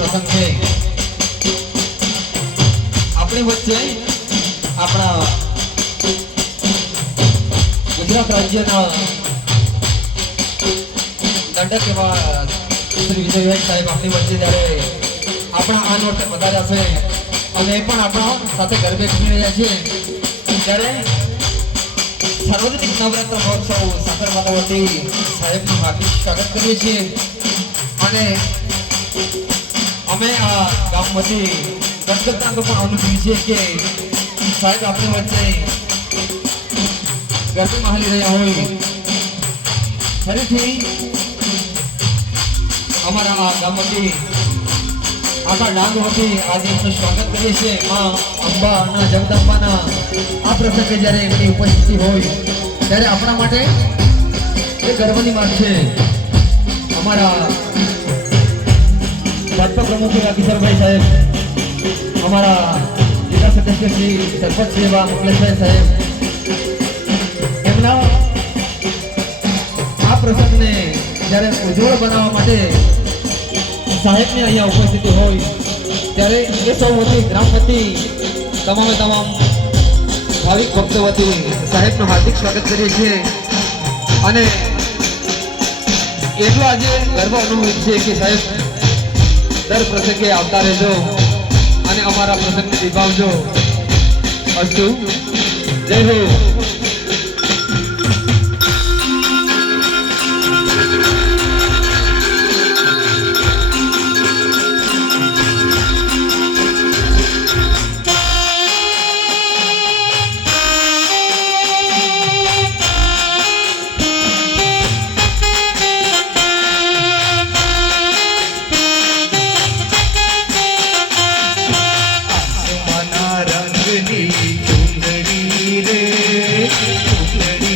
પ્રસંગ છે આપણી વચ્ચે આપણા ગુજરાત રાજ્યના દંડક એવા શ્રી વિજયભાઈ સાહેબ આપણી વચ્ચે જ્યારે આપણા આ નોટે વધાર્યા છે અને એ પણ આપણા સાથે ગરબે કરી રહ્યા છે ત્યારે સાર્વજનિક નવરાત્ર મહોત્સવ સાકર માતાવતી સાહેબનું હાર્દિક સ્વાગત કરીએ છીએ અને અમે આ ગામમાંથી ગદગદતા પણ અનુભવીએ છીએ કે સાહેબ આપણી વચ્ચે ગરબે માહલી રહ્યા હોય ફરીથી અમારા આ ગામમાંથી આખા ડાંગમાંથી આજે એમનું સ્વાગત કરીએ છીએ માં અંબા અને જગદંબાના આ પ્રસંગે જ્યારે એમની ઉપસ્થિતિ હોય ત્યારે આપણા માટે એ ગર્વની વાત છે અમારા ભાજપા પ્રમુખ એવા કિશોરભાઈ સાહેબ અમારા જિલ્લા સદસ્ય શ્રી સરપંચ એવા મુકેશભાઈ સાહેબ એમના આ પ્રસંગને જ્યારે ઉજ્જવળ બનાવવા માટે સાહેબની અહીંયા ઉપસ્થિતિ હોય ત્યારે એ સૌ વતી ગ્રામ વતી તમામે તમામ ભાવિક ભક્તો વતી સાહેબનું હાર્દિક સ્વાગત કરીએ છીએ અને એટલું આજે ગર્વ અનુભવ છે કે સાહેબ દર પ્રસંગે આવતા રહેજો અને અમારા પ્રસંગને નિભાવજો. અસ્તુ. જય હો. चुंदड़ी रे चुंदड़ी